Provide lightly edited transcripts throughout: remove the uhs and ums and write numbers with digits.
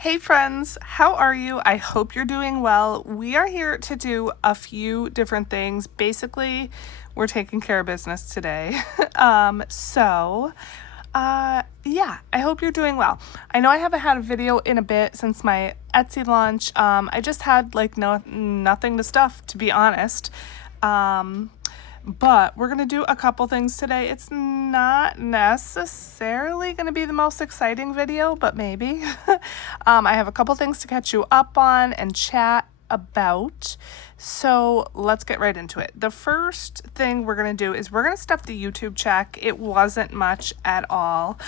Hey friends, how are you? I hope you're doing well. We are here to do a few different things. Basically, we're taking care of business today. Yeah, I hope you're doing well. I know I haven't had a video in a bit since my Etsy launch. I just had like nothing to stuff, to be honest. But we're going to do a couple things today. It's not necessarily going to be the most exciting video, but maybe. I have a couple things to catch you up on and chat about. So let's get right into it. The first thing we're going to do is we're going to stuff the YouTube check. It wasn't much at all.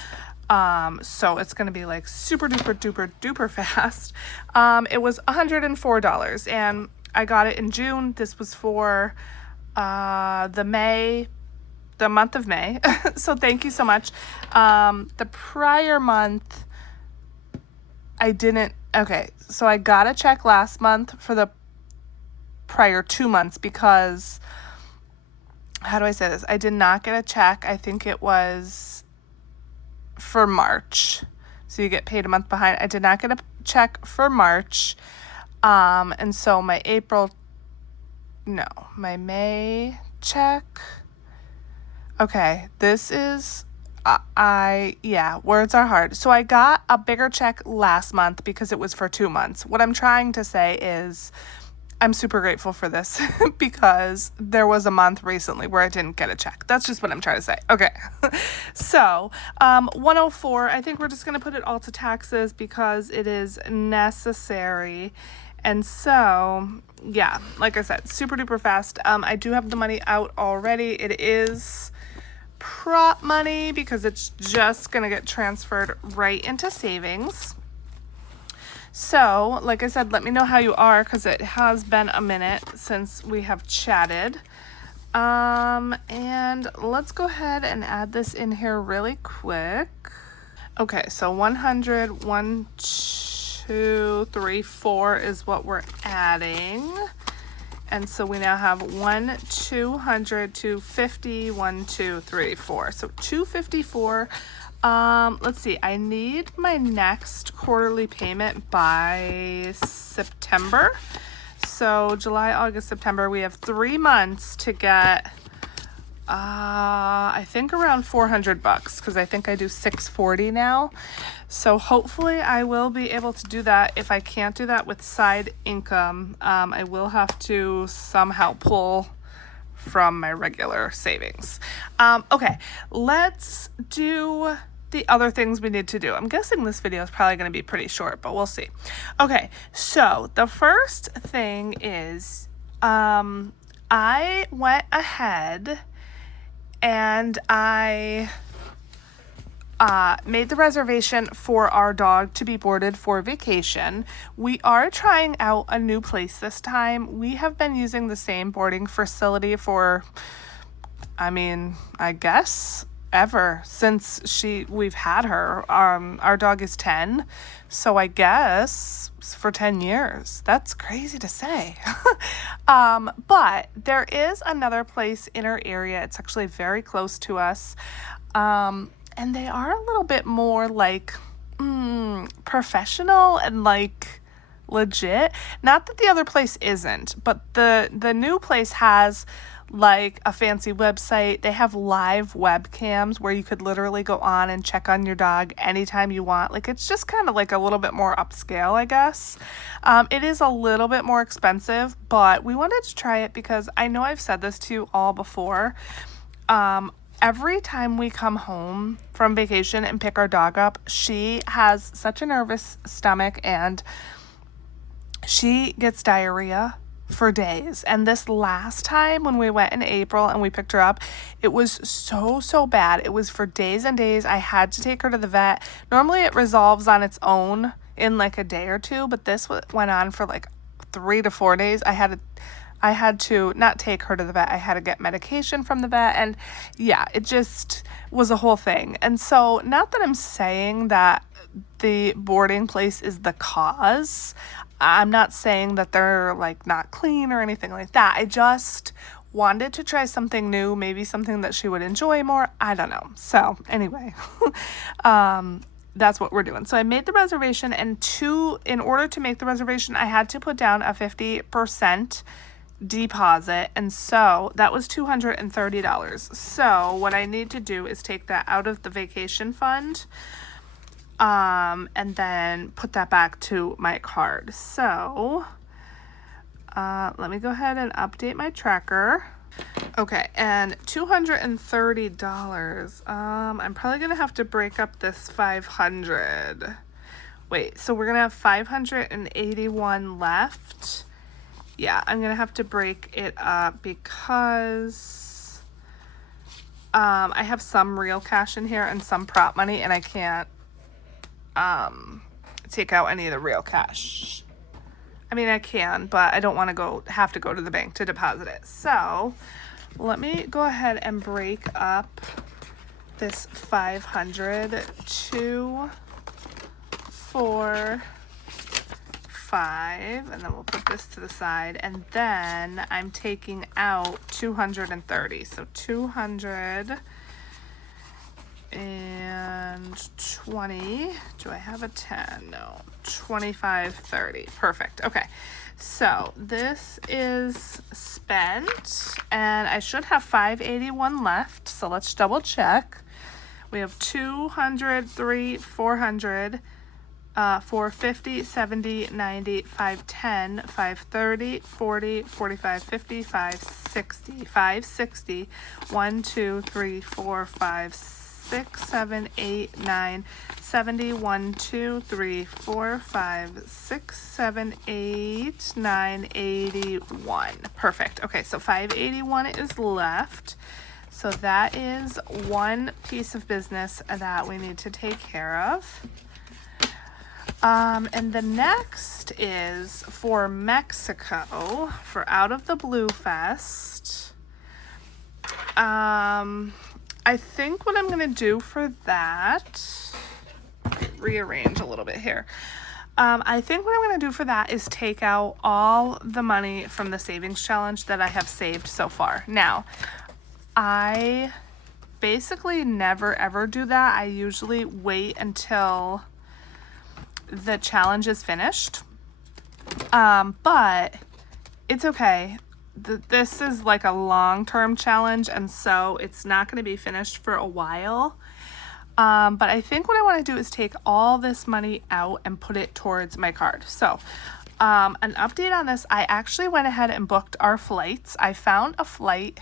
So it's going to be like super duper duper duper fast. It was $104 and I got it in June. This was for the month of May. So thank you so much. The prior month I didn't. Okay, so I got a check last month for the prior 2 months because, how do I say this? I did not get a check. I think it was for March. So you get paid a month behind. I did not get a check for March. And so my May check. Okay, this is, words are hard. So I got a bigger check last month because it was for 2 months. What I'm trying to say is I'm super grateful for this because there was a month recently where I didn't get a check. That's just what I'm trying to say. Okay. So, 104, I think we're just going to put it all to taxes because it is necessary. And so, yeah, like I said, super duper fast. I do have the money out already. It is prop money because it's just going to get transferred right into savings. So, like I said, let me know how you are because it has been a minute since we have chatted. And let's go ahead and add this in here really quick. Okay, so 100, 1, 2, 3, 4 is what we're adding. And so we now have 1, 200, 250, 1, 2, 3, 4. So 254. Let's see. I need my next quarterly payment by September. So July, August, September. We have 3 months to get, I think around $400 because I think I do $640 now. So hopefully I will be able to do that. If I can't do that with side income, I will have to somehow pull from my regular savings. Okay, let's do the other things we need to do. I'm guessing this video is probably going to be pretty short, but we'll see. Okay, so the first thing is I went ahead and I made the reservation for our dog to be boarded for vacation. We are trying out a new place this time. We have been using the same boarding facility for, I guess ever since we've had her. Our dog is 10, so I guess for 10 years. That's crazy to say. But there is another place in our area. It's actually very close to us. And they are a little bit more like professional and like legit. Not that the other place isn't, but the new place has like a fancy website. They have live webcams where you could literally go on and check on your dog anytime you want. Like it's just kind of like a little bit more upscale, I guess. It is a little bit more expensive, but we wanted to try it because I know I've said this to you all before. Every time we come home from vacation and pick our dog up, she has such a nervous stomach and she gets diarrhea for days. And this last time when we went in April and we picked her up, it was so bad. It was for days and days. I had to take her to the vet. Normally it resolves on its own in like a day or two, but this went on for like 3 to 4 days. I had to not take her to the vet. I had to get medication from the vet. And yeah, it just was a whole thing. And so not that I'm saying that the boarding place is the cause. I'm not saying that they're like not clean or anything like that. I just wanted to try something new, maybe something that she would enjoy more. I don't know. So anyway, that's what we're doing. So I made the reservation, and in order to make the reservation, I had to put down a 50% deposit, and so that was $230. So what I need to do is take that out of the vacation fund, and then put that back to my card. So let me go ahead and update my tracker. Okay, and $230. I'm probably gonna have to break up this 500. Wait, so we're gonna have 581 left. Yeah, I'm gonna have to break it up because I have some real cash in here and some prop money, and I can't take out any of the real cash. I mean, I can, but I don't want to have to go to the bank to deposit it. So let me go ahead and break up this 500 to 4, 5, and then we'll put this to the side, and then I'm taking out 230. So 220. Do I have a 10? No. 25, 30. Perfect. Okay. So this is spent, and I should have 581 left. So let's double check. We have 200, 3, 400, 450, 70, 90, 510, 530, 40, 45, 50, 560, 560, 1, 2, 3, 4, 5, 6, 7, 8, 9, 70, 1, 2, 3, 4, 5, 6, 7, 8, 9, 81. Perfect. Okay, so 581 is left. So that is one piece of business that we need to take care of. And the next is for Mexico, for Out of the Blue Fest. I think what I'm going to do for that, rearrange a little bit here. I think what I'm going to do for that is take out all the money from the savings challenge that I have saved so far. Now, I basically never ever do that. I usually wait until the challenge is finished. But it's okay. This is like a long-term challenge, and so it's not going to be finished for a while. But I think what I want to do is take all this money out and put it towards my card. So an update on this, I actually went ahead and booked our flights. I found a flight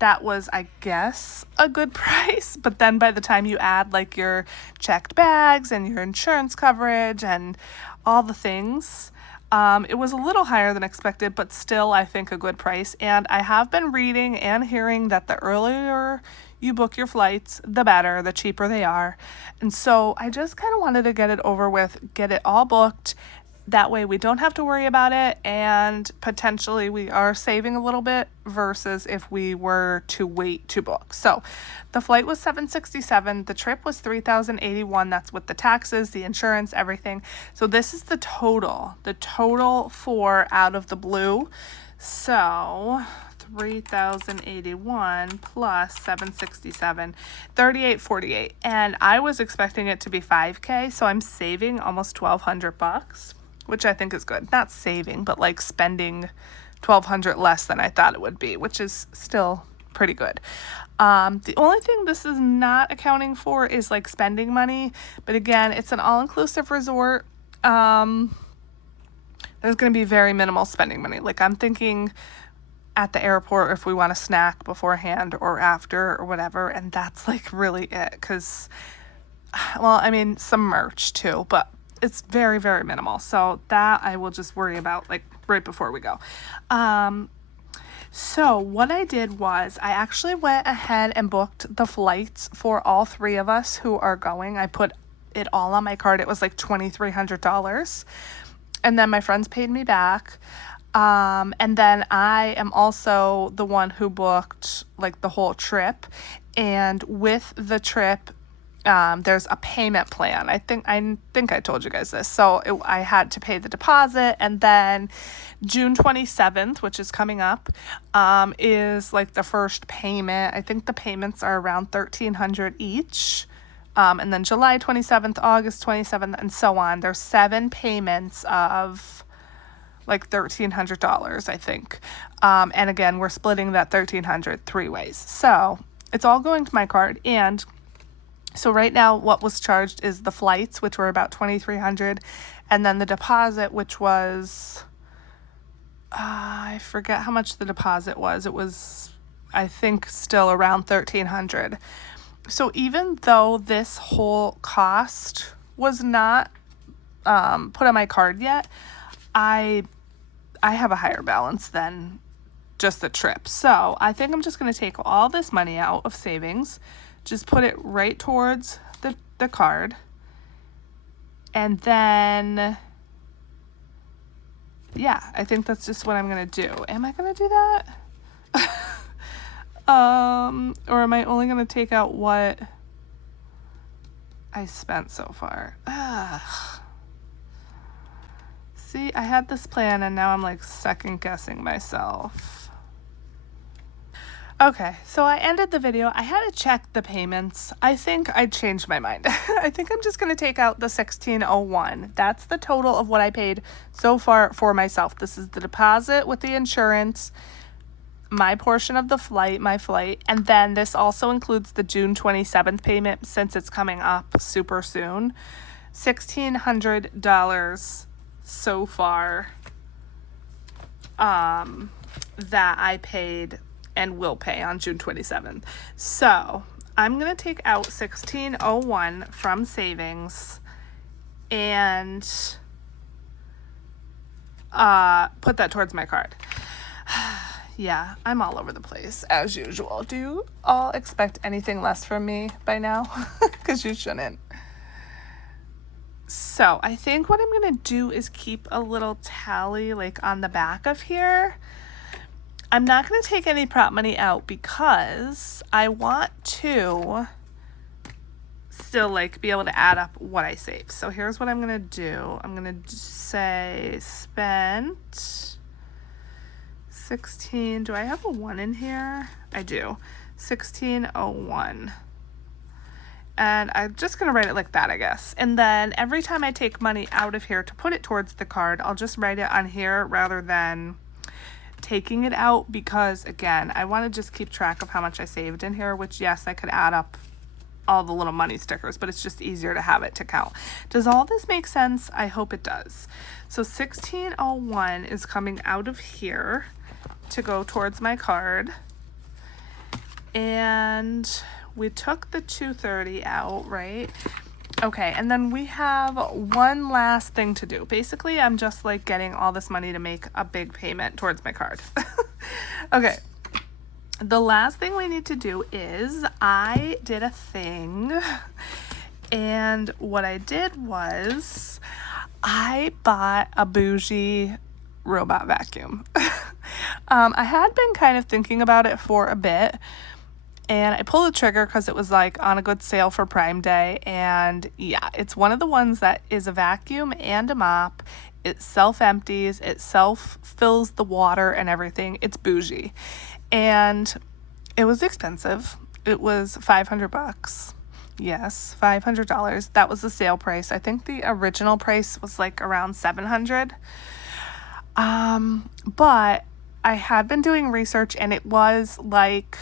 that was, I guess, a good price, but then by the time you add like your checked bags and your insurance coverage and all the things, it was a little higher than expected, but still I think a good price. And I have been reading and hearing that the earlier you book your flights, the better, the cheaper they are. And so I just kind of wanted to get it over with, get it all booked. That way we don't have to worry about it, and potentially we are saving a little bit versus if we were to wait to book. So the flight was $767. The trip was $3,081. That's with the taxes, the insurance, everything. So this is the total for Out of the Blue. So $3,081 plus $767, $3,848. And I was expecting it to be $5K, so I'm saving almost $1,200, which I think is good. Not saving, but like spending $1,200 less than I thought it would be, which is still pretty good. The only thing this is not accounting for is like spending money, but again, it's an all-inclusive resort. There's going to be very minimal spending money. Like I'm thinking at the airport if we want a snack beforehand or after or whatever, and that's like really it, because, well, I mean, some merch too, but it's very, very minimal. So that I will just worry about like right before we go. So what I did was I actually went ahead and booked the flights for all three of us who are going. I put it all on my card. It was like $2,300. And then my friends paid me back. And then I am also the one who booked like the whole trip. And with the trip, there's a payment plan. I think I told you guys this. So I had to pay the deposit, and then June 27th, which is coming up, is like the first payment. I think the payments are around $1,300 each, And then July 27th, August 27th, and so on. There's 7 payments of like $1,300, I think. And again, we're splitting that $1,300 3 ways. So it's all going to my card. And so right now what was charged is the flights, which were about $2,300, and then the deposit, which was, I forget how much the deposit was. It was, I think, still around $1,300. So even though this whole cost was not put on my card yet, I have a higher balance than just the trip. So I think I'm just going to take all this money out of savings, just put it right towards the card, and then, yeah, I think that's just what I'm going to do. Am I going to do that? Or am I only going to take out what I spent so far? Ugh. See, I had this plan and now I'm like second guessing myself. Okay, so I ended the video. I had to check the payments. I think I changed my mind. I think I'm just going to take out the $1,601. That's the total of what I paid so far for myself. This is the deposit with the insurance, my portion of the flight, my flight, and then this also includes the June 27th payment since it's coming up super soon. $1,600 so far that I paid and will pay on June 27th. So I'm going to take out $1,601 from savings and put that towards my card. Yeah, I'm all over the place as usual. Do you all expect anything less from me by now? Because you shouldn't. So I think what I'm going to do is keep a little tally like on the back of here. I'm not going to take any prop money out because I want to still like be able to add up what I save. So here's what I'm going to do. I'm going to say spent 16. Do I have a 1 in here? I do. 1601. And I'm just going to write it like that, I guess. And then every time I take money out of here to put it towards the card, I'll just write it on here rather than taking it out because, again, I want to just keep track of how much I saved in here, which, yes, I could add up all the little money stickers, but it's just easier to have it to count. Does all this make sense? I hope it does. So 1601 is coming out of here to go towards my card. And we took the $230 out, right? Okay, and then we have one last thing to do. Basically, I'm just like getting all this money to make a big payment towards my card. Okay, the last thing we need to do is I did a thing, and what I did was I bought a bougie robot vacuum. I had been kind of thinking about it for a bit, and I pulled the trigger because it was like on a good sale for Prime Day. And yeah, it's one of the ones that is a vacuum and a mop. It self-empties, it self-fills the water and everything. It's bougie. And it was expensive. It was $500. Yes, $500. That was the sale price. I think the original price was like around $700. But I had been doing research and it was like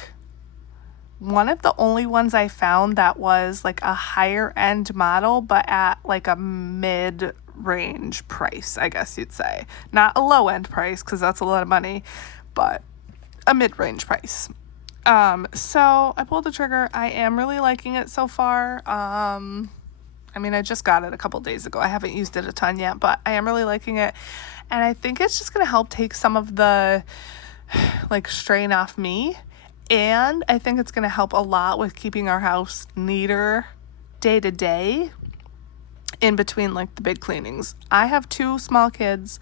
one of the only ones I found that was like a higher end model, but at like a mid-range price, I guess you'd say. Not a low end price, because that's a lot of money, but a mid-range price. So I pulled the trigger. I am really liking it so far. I mean, I just got it a couple days ago. I haven't used it a ton yet, but I am really liking it. And I think it's just going to help take some of the like strain off me. And I think it's going to help a lot with keeping our house neater day to day in between like the big cleanings. I have 2 small kids.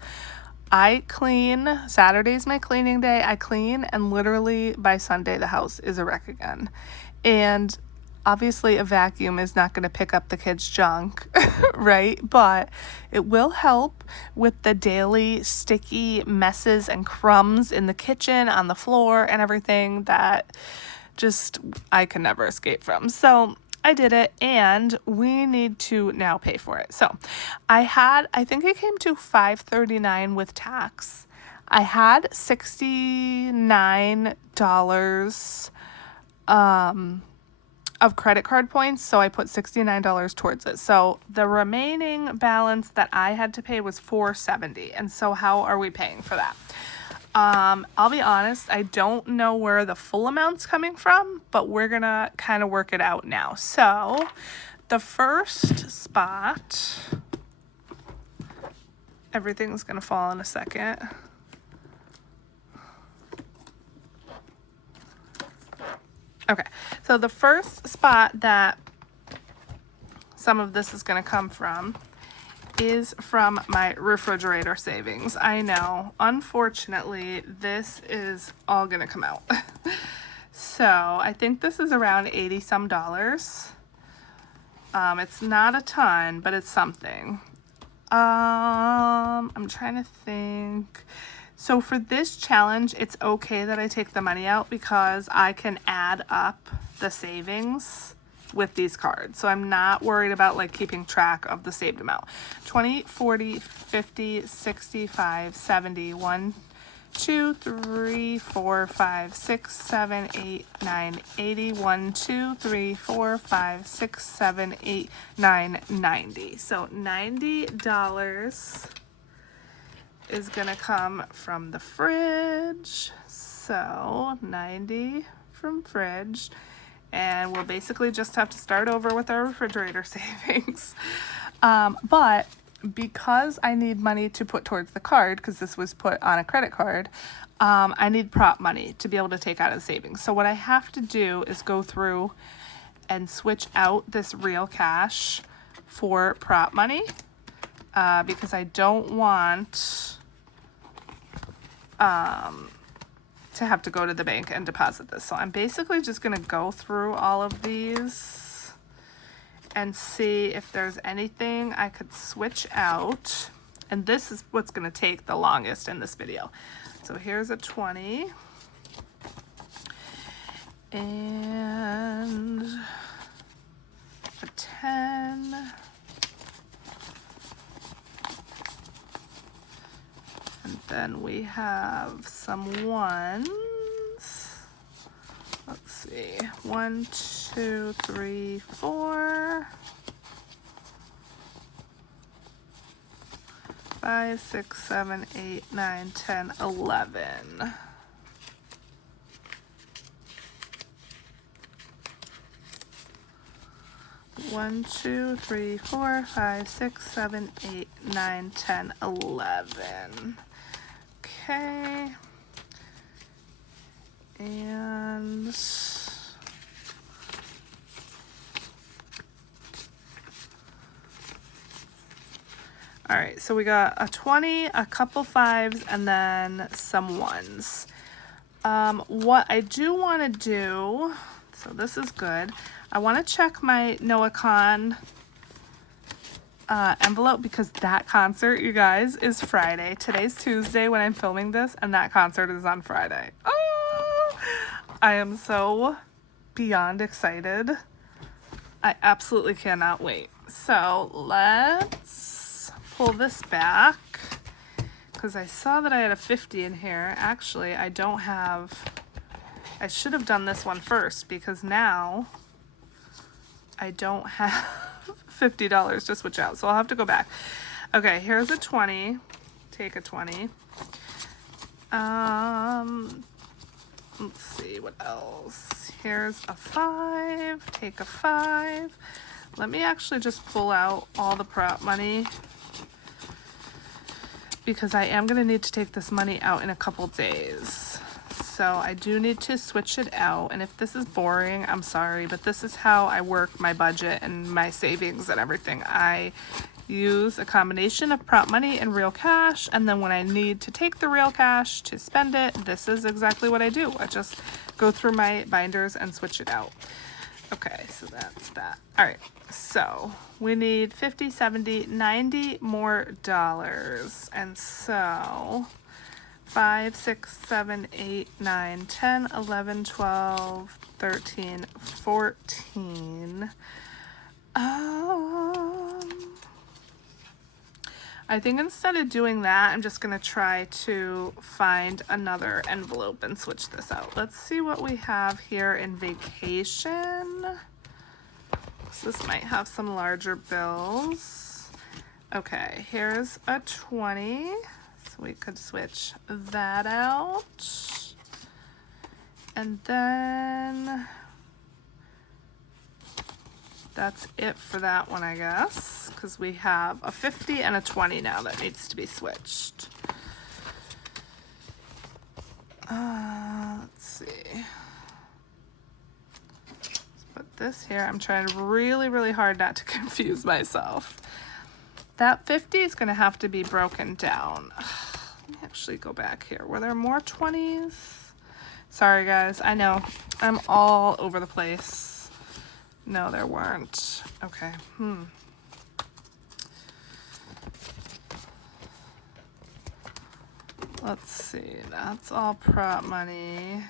I clean. Saturday's my cleaning day. I clean, and literally by Sunday the house is a wreck again. And obviously a vacuum is not going to pick up the kids' junk, right? But it will help with the daily sticky messes and crumbs in the kitchen, on the floor, and everything that just I can never escape from. So I did it, and we need to now pay for it. So I think it came to $5.39 with tax. I had $69 of credit card points, so I put $69 towards it. So the remaining balance that I had to pay was $470. And so how are we paying for that? I'll be honest, I don't know where the full amount's coming from, but we're gonna kind of work it out now. So the first spot, everything's gonna fall in a second. Okay, so the first spot that some of this is going to come from is from my refrigerator savings. I know, unfortunately, this is all going to come out. So I think this is around $80 some. It's not a ton, but it's something. I'm trying to think. So for this challenge, it's okay that I take the money out because I can add up the savings with these cards. So I'm not worried about like keeping track of the saved amount. 20, 40, 50, 65, 70, 1, 2, 3, 4, 5, 6, 7, 8, 9, 80, 1, 2, 3, 4, 5, 6, 7, 8, 9, 90. So $90 is gonna come from the fridge. So 90 from fridge, and we'll basically just have to start over with our refrigerator savings. But because I need money to put towards the card, because this was put on a credit card, I need prop money to be able to take out of the savings. So what I have to do is go through and switch out this real cash for prop money, because I don't want to have to go to the bank and deposit this. So I'm basically just going to go through all of these and see if there's anything I could switch out. And this is what's going to take the longest in this video. So here's a 20. And a 10. And then we have some ones. Let's see. 1, 2, 3, 4. 5, 6, 7, 8, 9, 10, 11. One, 2, 3, 4, 5, 6, 7, 8, 9, 10, 11. Okay. And all right, so we got a 20, a couple 5s, and then some 1s. What I do want to do, so this is good. I want to check my NoahCon envelope because that concert, you guys, is Friday. Today's Tuesday when I'm filming this, and that concert is on Friday. Oh, I am so beyond excited. I absolutely cannot wait. So let's pull this back because I saw that I had a 50 in here. Actually, I don't have, I should have done this one first because now I don't have $50 to switch out, so I'll have to go back. Okay, here's a 20. Take a 20. Let's see what else. Here's a 5. Take a 5. Let me actually just pull out all the prop money because I am going to need to take this money out in a couple days. So I do need to switch it out, and if this is boring, I'm sorry, but this is how I work my budget and my savings and everything. I use a combination of prop money and real cash, and then when I need to take the real cash to spend it, this is exactly what I do. I just go through my binders and switch it out. Okay, so that's that. All right, so we need 50, 70, 90 more dollars, and so 5, 6, 7, 8, 9, 10, 11, 12, 13, 14. I think instead of doing that, I'm just gonna try to find another envelope and switch this out. Let's see what we have here in vacation. So this might have some larger bills. Okay, here's a 20. So we could switch that out. And then that's it for that one, I guess, because we have a 50 and a 20 now that needs to be switched. Let's see. Let's put this here. I'm trying really, really hard not to confuse myself. That 50 is going to have to be broken down. Let me actually go back here. Were there more 20s? Sorry, guys. I know. I'm all over the place. No, there weren't. Okay. Let's see. That's all prop money.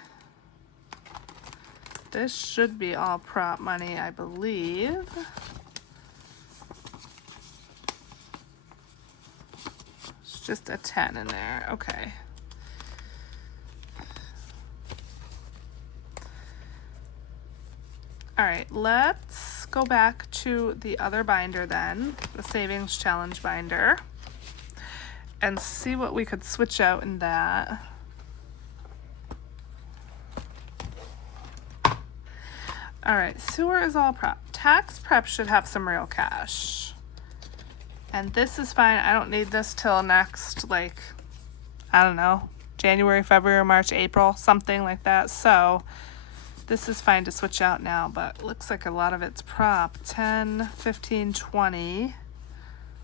This should be all prop money, I believe. It's just a 10 in there. Okay. All right, let's go back to the other binder then, the Savings Challenge binder, and see what we could switch out in that. All right, sewer is all prep. Tax prep should have some real cash. And this is fine. I don't need this till next, like, I don't know, January, February, March, April, something like that. So this is fine to switch out now, but looks like a lot of it's prop. 10, 15, 20.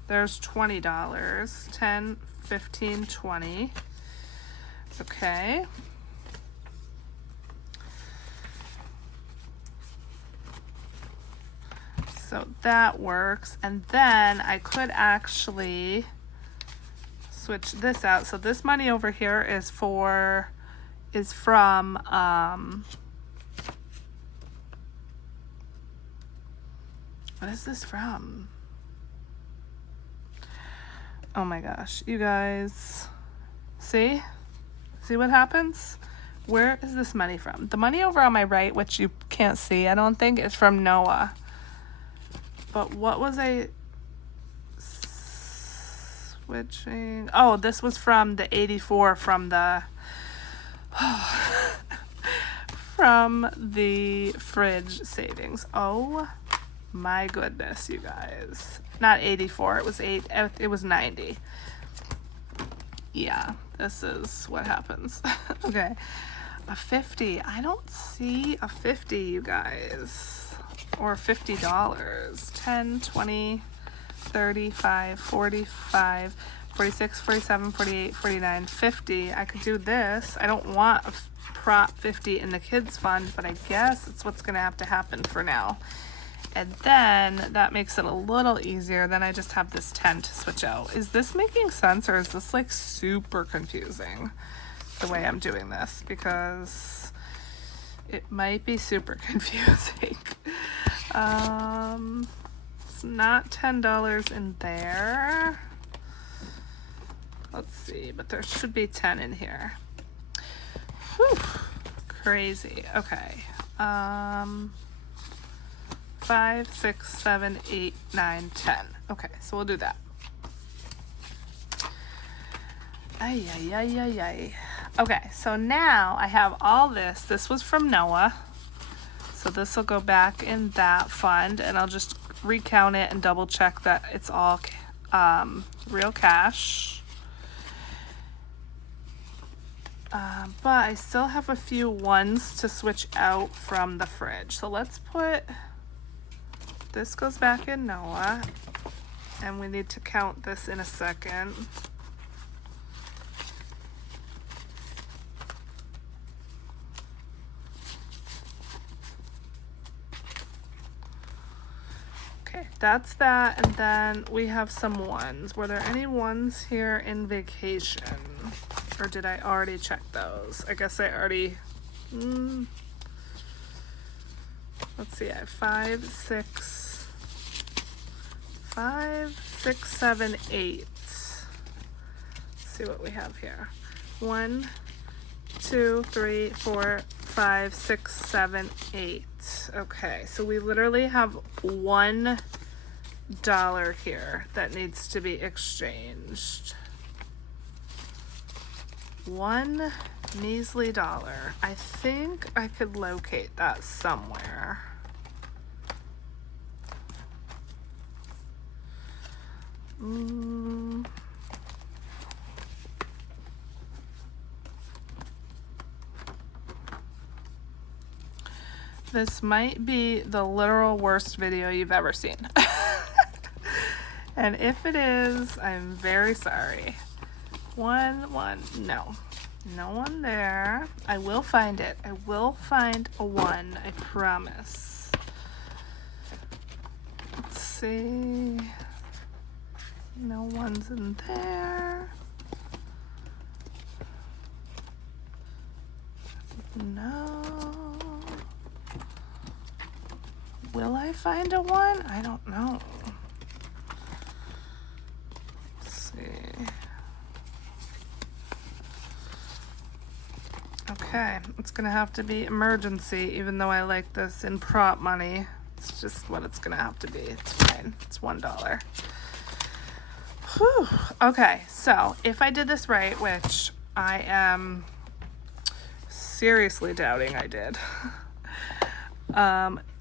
There's $20. 10, 15, 20. Okay. So that works. And then I could actually switch this out. So this money over here is from what is this from? Oh my gosh, you guys. See what happens? Where is this money from? The money over on my right, which you can't see, I don't think, is from Noah. But what was I switching? Oh, this was from the 84 from the from the fridge savings. Oh my goodness, you guys. Not 84, it was 90. Yeah, this is what happens. Okay. A 50. I don't see a 50, you guys. Or $50. 10, 20, 35, 45, 46, 47, 48, 49, 50. I could do this. I don't want a prop 50 in the kids fund, but I guess it's what's going to have to happen for now. And then that makes it a little easier. Then I just have this 10 to switch out. Is this making sense, or is this like super confusing the way I'm doing this? Because it might be super confusing. It's not $10 in there. Let's see, but there should be 10 in here. Whew, crazy. Okay. 5, 6, 7, 8, 9, 10. Okay, so we'll do that. Ay, ay, ay, ay, ay. Okay, so now I have all this. This was from Noah. So this will go back in that fund, and I'll just recount it and double check that it's all real cash. But I still have a few ones to switch out from the fridge. So let's put, this goes back in Noah, and we need to count this in a second. Okay, that's that, and then we have some ones. Were there any ones here in vacation? Or did I already check those? I guess I already... let's see, I have 5, 6, 7, 8. Let's see what we have here. 1, 2, 3, 4, 5, 6, 7, 8. Okay, so we literally have $1 here that needs to be exchanged. $1 measly dollar. I think I could locate that somewhere. This might be the literal worst video you've ever seen. And if it is, I'm very sorry. 1, no. No one there. I will find it. I will find a 1, I promise. Let's see. No one's in there. No. Will I find a 1? I don't know. Let's see. Okay, it's gonna have to be emergency, even though I like this in prop money. It's just what it's gonna have to be. It's fine. It's $1. Whew. Okay, so if I did this right, which I am seriously doubting I did,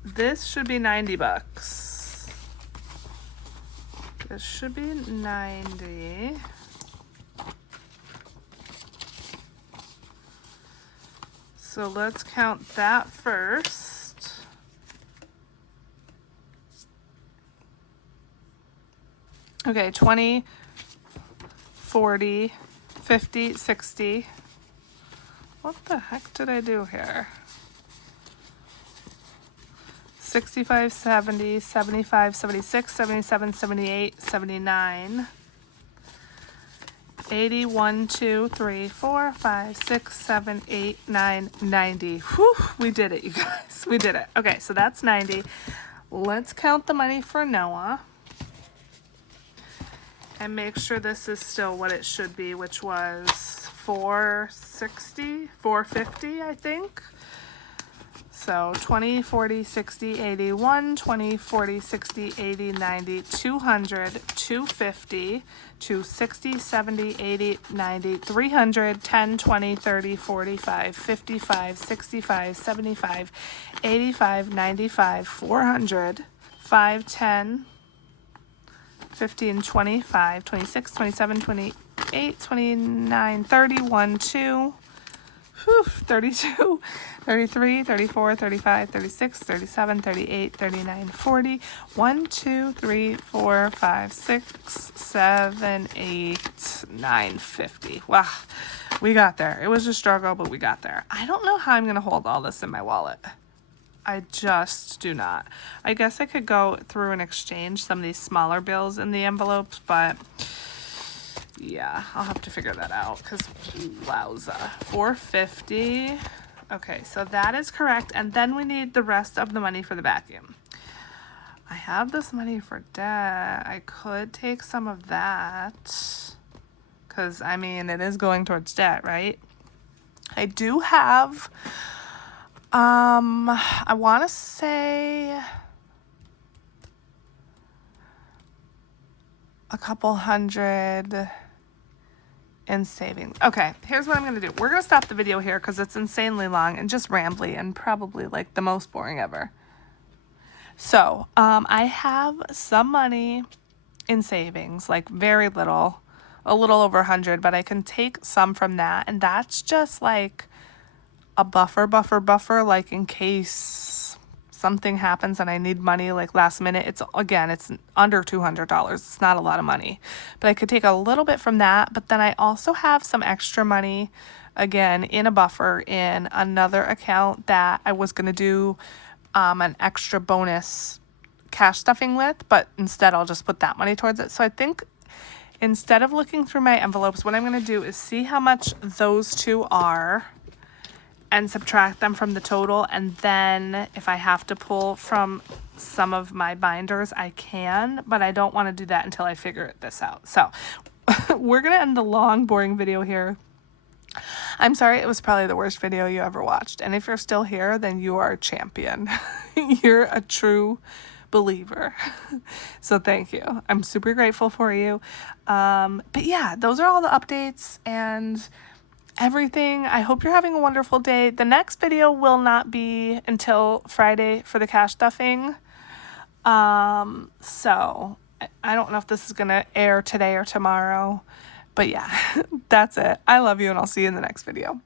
this should be $90. This should be 90. So let's count that first. Okay, 20, 40, 50, 60. What the heck did I do here? 65, 70, 75, 76, 77, 78, 79, 80, 1, 2, 3, 4, 5, 6, 7, 8, 9, 90. Whew, we did it, you guys. We did it. Okay, so that's 90. Let's count the money for Noah and make sure this is still what it should be, which was 460, 450, I think. So 20, 40, 60, 80, 1, 20, 40, 60, 80, 90, 200, 250, 260, 70, 80, 90, 300, 10, 20, 30, 45, 55, 65, 75, 85, 95, 400, 5, 10, 15, 25, 26, 27, 28, 29, 30, 1, 2, 32, 33, 34, 35, 36, 37, 38, 39, 40, 1, 2, 3, 4, 5, 6, 7, 8, 9, 50. Wow, we got there. It was a struggle, but we got there. I don't know how I'm going to hold all this in my wallet. I just do not. I guess I could go through and exchange some of these smaller bills in the envelopes, but yeah, I'll have to figure that out because wowza. 450. Okay, so that is correct. And then we need the rest of the money for the vacuum. I have this money for debt. I could take some of that because, I mean, it is going towards debt, right? I do have, I want to say a couple hundred in savings. Okay, here's what I'm going to do. We're going to stop the video here because it's insanely long and just rambly and probably like the most boring ever. So, I have some money in savings, like very little, a little over 100, but I can take some from that. And that's just like a buffer, like in case something happens and I need money like last minute. It's under $200. It's not a lot of money, but I could take a little bit from that. But then I also have some extra money again in a buffer in another account that I was going to do an extra bonus cash stuffing with, but instead I'll just put that money towards it. So I think instead of looking through my envelopes, what I'm going to do is see how much those two are and subtract them from the total. And then if I have to pull from some of my binders, I can, but I don't want to do that until I figure this out. So we're going to end the long, boring video here. I'm sorry, it was probably the worst video you ever watched. And if you're still here, then you are a champion. You're a true believer. So thank you. I'm super grateful for you. But yeah, those are all the updates and everything. I hope you're having a wonderful day. The next video will not be until Friday for the cash stuffing. So I don't know if this is gonna air today or tomorrow, but yeah, that's it. I love you, and I'll see you in the next video.